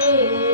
Hey.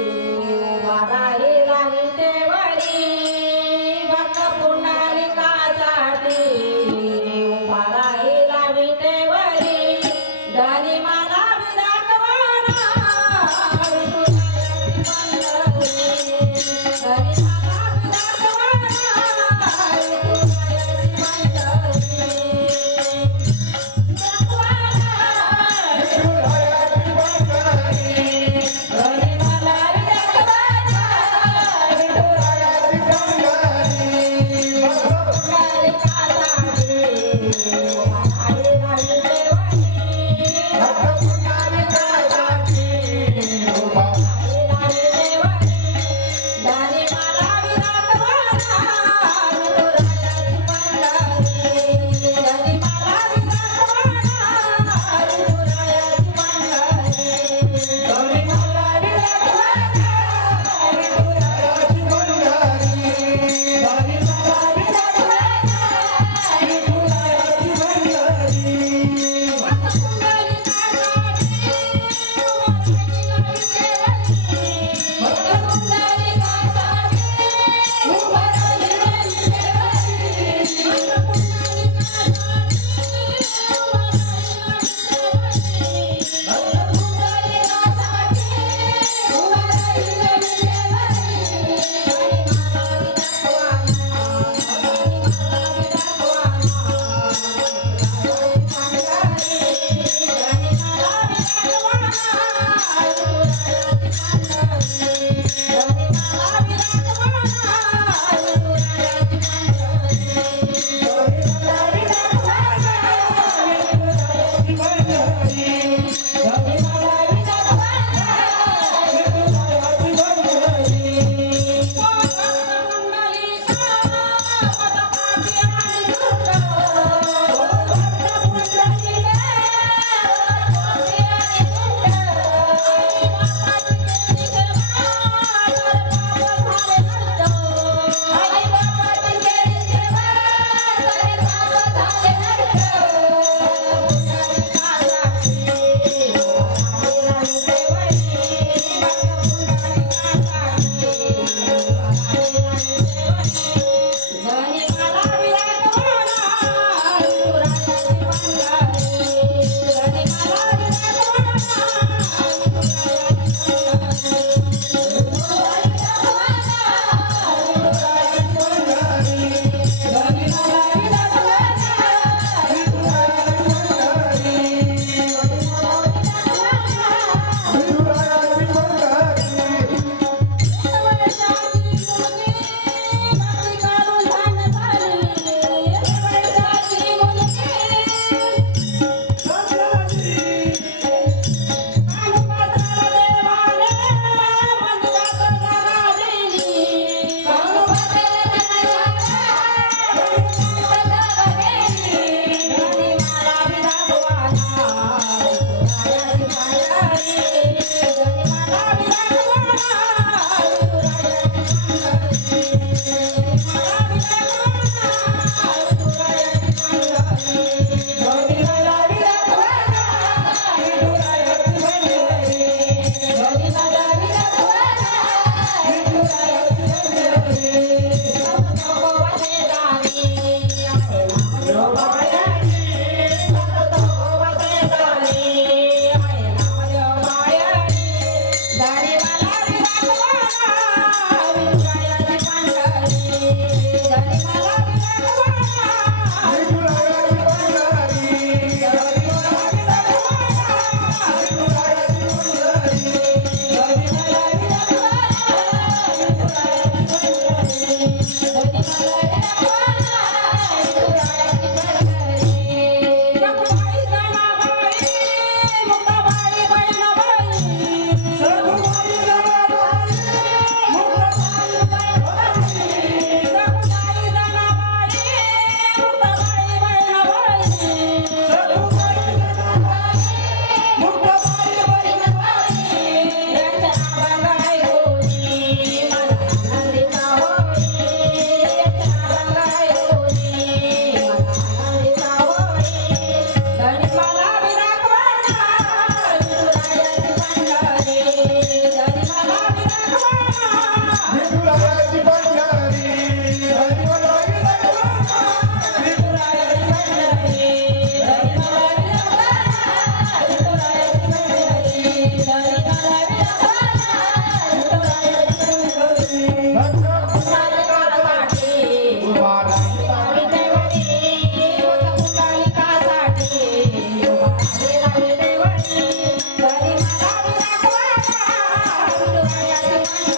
ছিল